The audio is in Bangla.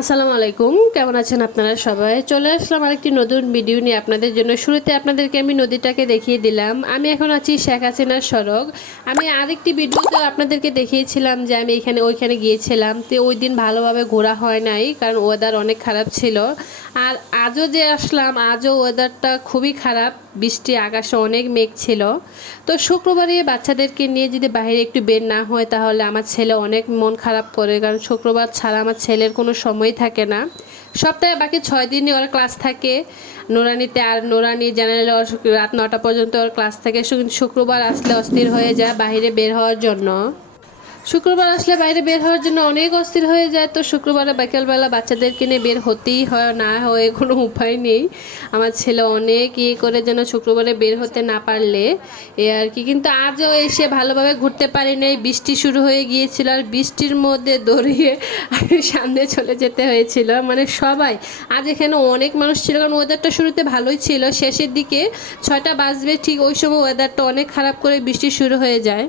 আসসালামু আলাইকুম, কেমন আছেন আপনারা সবাই? চলে আসলাম আরেকটি নতুন ভিডিও নিয়ে আপনাদের জন্য। শুরুতে আপনাদেরকে আমি নদীটাকে দেখিয়ে দিলাম। আমি এখন আছি শেখ হাসিনার সড়ক। আমি আরেকটি ভিডিওতে আপনাদেরকে দেখিয়েছিলাম যে আমি ওইখানে গিয়েছিলাম, তো ওই দিন ভালোভাবে ঘোরা হয় নাই, কারণ ওয়েদার অনেক খারাপ ছিল। আর আজও যে আসলাম, আজও ওয়েদারটা খুবই খারাপ, বৃষ্টি, আকাশে অনেক মেঘ ছিল। তো শুক্রবারে বাচ্চাদেরকে নিয়ে যদি বাইরে একটু বের না হয় তাহলে আমার ছেলে অনেক মন খারাপ করে, কারণ শুক্রবার ছাড়া আমার ছেলের কোনো সময় থাকে না। সপ্তাহে বাকি 6 দিনই ওর ক্লাস থাকে নোরানিতে, আর নোরানি জেনারেলে ওর রাত 9টা পর্যন্ত ওর ক্লাস থাকে। শুক্রবার আসলে অস্থির হয়ে যায় বাইরে বের হওয়ার জন্য। শুক্রবার আসলে বাইরে বের হওয়ার জন্য অনেক অস্থির হয়ে যায়। তো শুক্রবারে বিকেলবেলা বাচ্চাদেরকে নিয়ে বের হতেই হয়, না হয়ে কোনো উপায় নেই। আমার ছেলে অনেক করে যেন শুক্রবারে বের হতে না পারলে এ আর কি। কিন্তু আজও এসে ভালোভাবে ঘুরতে পারি নাই, বৃষ্টি শুরু হয়ে গিয়েছিল, আর বৃষ্টির মধ্যে দৌড়িয়ে সামনে চলে যেতে হয়েছিল। মানে সবাই, আজ এখানে অনেক মানুষ ছিল, কারণ ওয়েদারটা শুরুতে ভালোই ছিল, শেষের দিকে 6টা বাজবে ঠিক ওই সময় ওয়েদারটা অনেক খারাপ করে বৃষ্টি শুরু হয়ে যায়।